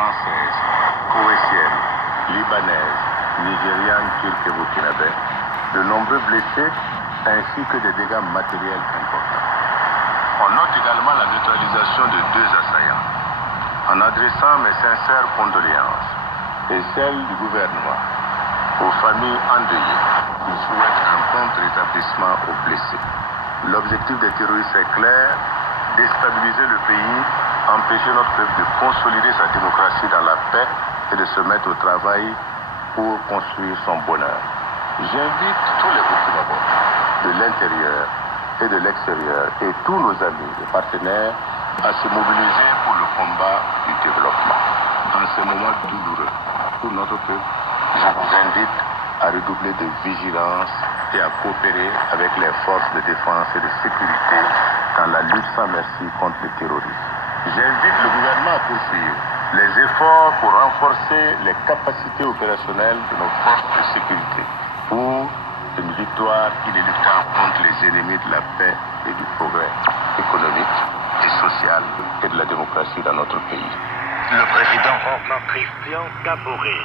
françaises, koweïtiennes, libanaises, nigérianes, turques et burkinabés, de nombreux blessés ainsi que des dégâts matériels importants. On note également la neutralisation de 2 assaillants. En adressant mes sincères condoléances et celles du gouvernement aux familles endeuillées, je souhaite un prompt rétablissement aux blessés. L'objectif des terroristes est clair: déstabiliser le pays, empêcher notre peuple de consolider sa démocratie dans la paix et de se mettre au travail pour construire son bonheur. J'invite tous les Burkinabés de l'intérieur et de l'extérieur et tous nos amis et partenaires à se mobiliser pour le combat du développement. En ces moments douloureux pour notre peuple, je vous invite à redoubler de vigilance et à coopérer avec les forces de défense et de sécurité dans la lutte sans merci contre le terrorisme. J'invite le gouvernement à poursuivre les efforts pour renforcer les capacités opérationnelles de nos forces de sécurité pour une victoire inéluctable contre les ennemis de la paix et du progrès économique et social et de la démocratie dans notre pays. Le président Christian Caboret.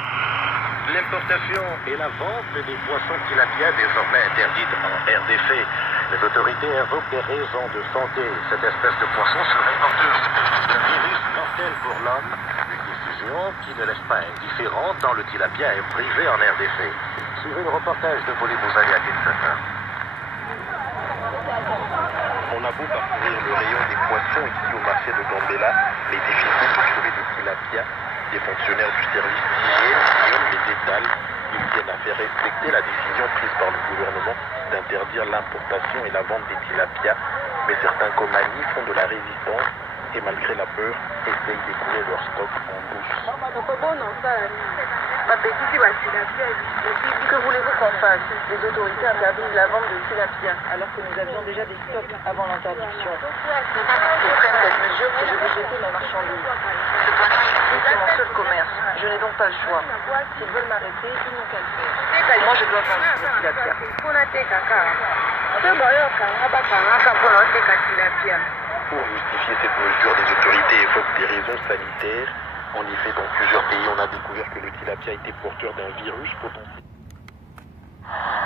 L'importation et la vente des poissons tilapia désormais interdites en RDC. Les autorités invoquent des raisons de santé. Cette espèce de poisson serait porteuse d'un virus mortel pour l'homme. Une décision qui ne laisse pas indifférent tant le tilapia est privé en RDC. Suivez le reportage de Poli Bouzali à Kinshasa. On a beau parcourir le rayon des poissons ici au marché de Gambela, les difficile de trouver du tilapia. Des fonctionnaires du service d'hygiène sillonnent les étals. Ils tiennent à faire respecter la décision prise par le gouvernement d'interdire l'importation et la vente des tilapia. Mais certains Komani font de la résistance et malgré la peur, essayent d'écouler leur stock en douce. Que voulez-vous qu'on fasse? Les autorités interdisent la vente de tilapia alors que nous avions déjà des stocks avant l'interdiction. Ils prennent cette mesure que je vais jeter mes marchandises. C'est mon seul commerce. Je n'ai donc pas le choix. S'ils veulent m'arrêter, ils n'ont qu'à le faire. Moi, je dois vendre le tilapia. Pour justifier cette mesure, les autorités évoquent des raisons sanitaires. En effet, dans plusieurs pays, on a découvert que le tilapia était porteur d'un virus potentiel.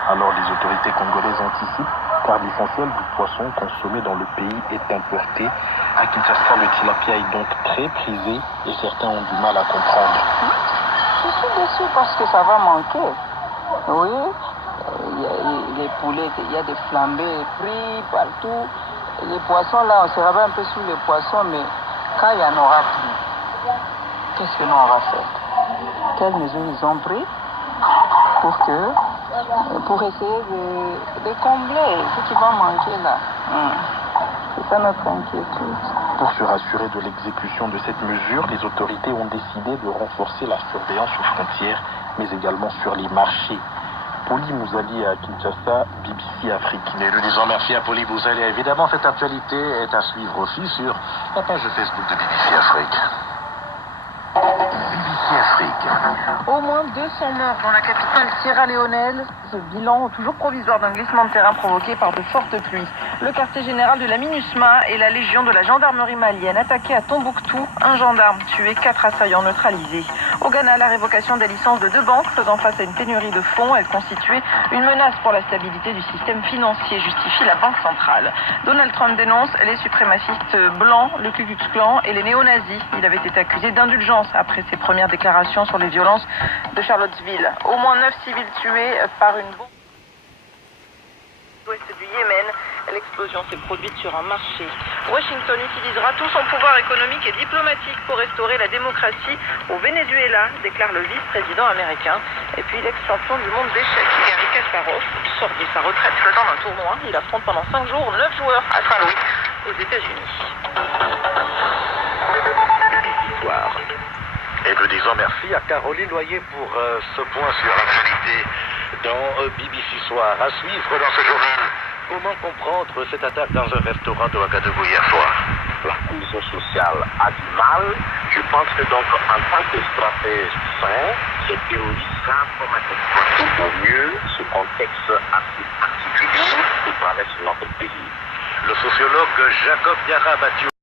Alors les autorités congolaises anticipent, car l'essentiel du poisson consommé dans le pays est importé. À Kinshasa, le tilapia est donc très prisé et certains ont du mal à comprendre. Je suis déçu parce que ça va manquer. Oui, les poulets, il y a des flambées pris partout. Les poissons, là, on se rabat un peu sur les poissons, mais quand il y en aura plus, qu'est-ce que nous on va faire? Quelles mesures ils ont pris pour essayer de combler ce qui va manquer là? C'est ça notre inquiétude. Pour se rassurer de l'exécution de cette mesure, les autorités ont décidé de renforcer la surveillance aux frontières, mais également sur les marchés. Poli Bouzali à Kinshasa, BBC Afrique. Et nous disons merci à Poli Bouzali. Évidemment, cette actualité est à suivre aussi sur la page Facebook de BBC Afrique. BBC Afrique. Au moins 200 morts dans la capitale sierra-léonaise. Ce bilan toujours provisoire d'un glissement de terrain provoqué par de fortes pluies. Le quartier général de la MINUSMA et la légion de la gendarmerie malienne attaqués à Tombouctou. Un gendarme tué, 4 assaillants neutralisés. Au Ghana, la révocation des licences de 2 banques faisant face à une pénurie de fonds, elle constituait une menace pour la stabilité du système financier, justifie la Banque centrale. Donald Trump dénonce les suprémacistes blancs, le Ku Klux Klan et les néo-nazis. Il avait été accusé d'indulgence après ses premières déclarations sur les violences de Charlottesville. Au moins 9 civils tués par une bombe. Ouest du Yémen, l'explosion s'est produite sur un marché. Washington utilisera tout son pouvoir économique et diplomatique pour restaurer la démocratie au Venezuela, déclare le vice-président américain. Et puis l'ex-champion du monde d'échecs, Garry Kasparov, sort de sa retraite le temps d'un tournoi. Il affronte pendant 5 jours 9 joueurs à Saint-Louis, aux États-Unis. Soir. Et nous disons merci à Caroline Loyer pour ce point sur l'actualité dans BBC Soir. À suivre dans ce journal, comment comprendre cette attaque dans un restaurant de Ouagadougou hier soir? La commission sociale a du mal. Je pense que donc en tant que stratège sain, ces terroristes savent comment exploiter au mieux ce contexte assez particulier qui traverse notre pays. Le sociologue Jacob Diarra battu